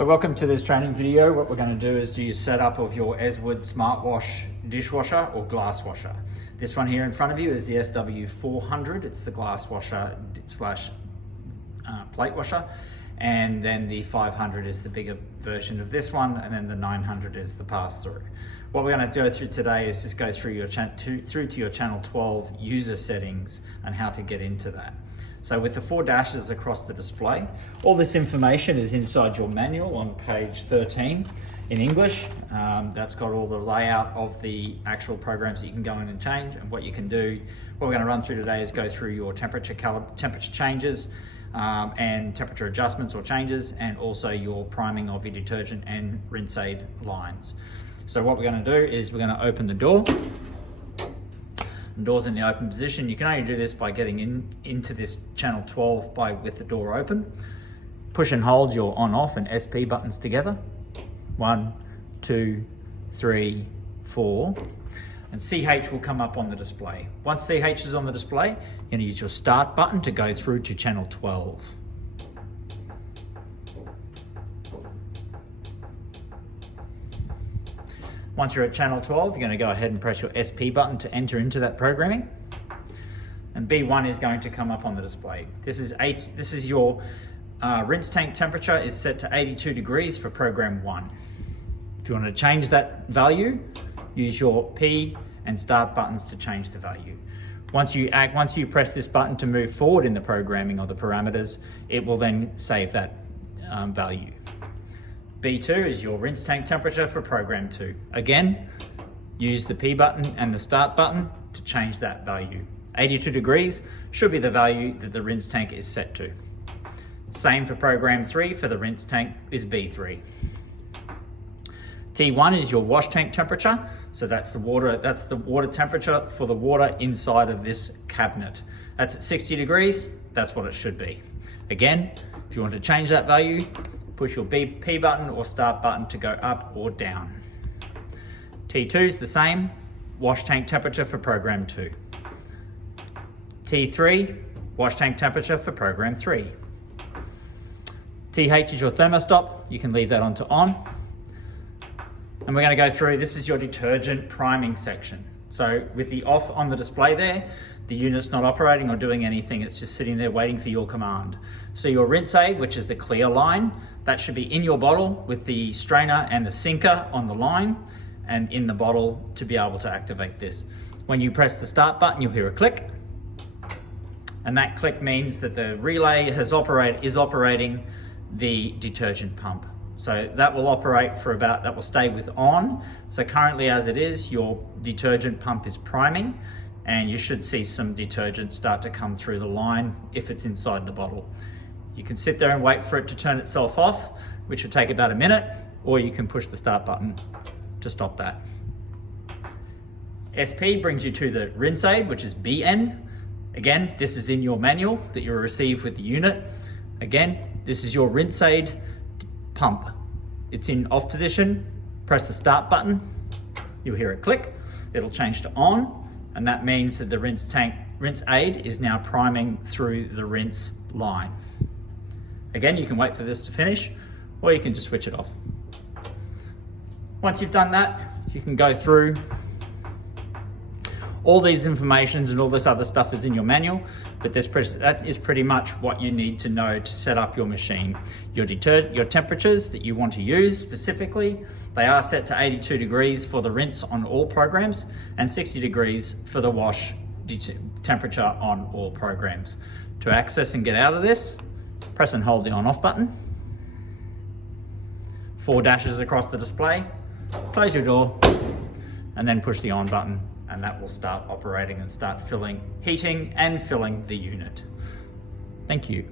So welcome to this training video. What we're going to do is do your setup of your Eswood Smartwash dishwasher or glass washer. This one here in front of you is the SW400. It's the glass washer slash plate washer. And then the 500 is the bigger version of this one, and then the 900 is the pass-through. What we're going to go through today is just go through through to your channel 12 user settings and how to get into that. So with the 4 dashes across the display, all this information is inside your manual on page 13 in English. That's got all the layout of the actual programs that you can go in and change and what you can do. What we're going to run through today is go through your temperature changes, and temperature adjustments or changes, and also your priming of your detergent and rinse aid lines. So what we're going to do is we're going to open the door. The door's in the open position. You can only do this by getting into this channel 12 with the door open. Push and hold your on, off and SP buttons together. 1, 2, 3, 4. And CH will come up on the display. Once CH is on the display, you're going to use your start button to go through to channel 12. Once you're at channel 12, you're going to go ahead and press your SP button to enter into that programming. And B1 is going to come up on the display. This is your rinse tank temperature is set to 82 degrees for program 1. If you want to change that value, use your P and start buttons to change the value. Once you press this button to move forward in the programming or the parameters, it will then save that value. B2 is your rinse tank temperature for program 2. Again, use the P button and the start button to change that value. 82 degrees should be the value that the rinse tank is set to. Same for program 3 for the rinse tank is B3. T1 is your wash tank temperature. So that's the water temperature for the water inside of this cabinet. That's at 60 degrees, that's what it should be. Again, if you want to change that value, push your P button or start button to go up or down. T2 is the same, wash tank temperature for program 2. T3, wash tank temperature for program 3. TH is your thermostat, you can leave that on to on. And we're going to go through, this is your detergent priming section. So with the off on the display there, the unit's not operating or doing anything, it's just sitting there waiting for your command. So your rinse aid, which is the clear line, that should be in your bottle with the strainer and the sinker on the line and in the bottle to be able to activate this. When you press the start button, you'll hear a click. And that click means that the relay is operating the detergent pump. So that will operate for that will stay with on. So currently as it is, your detergent pump is priming and you should see some detergent start to come through the line if it's inside the bottle. You can sit there and wait for it to turn itself off, which will take about a minute, or you can push the start button to stop that. SP brings you to the rinse aid, which is BN. Again, this is in your manual that you'll receive with the unit. Again, this is your rinse aid pump. It's in off position, press the start button, you'll hear it click, it'll change to on, and that means that the rinse aid is now priming through the rinse line. Again, you can wait for this to finish, or you can just switch it off. Once you've done that, you can go through. All these informations and all this other stuff is in your manual, but that is pretty much what you need to know to set up your machine. Your temperatures that you want to use specifically, they are set to 82 degrees for the rinse on all programs and 60 degrees for the wash temperature on all programs. To access and get out of this, press and hold the on-off button. 4 dashes across the display, close your door, and then push the on button, and that will start operating and start heating and filling the unit. Thank you.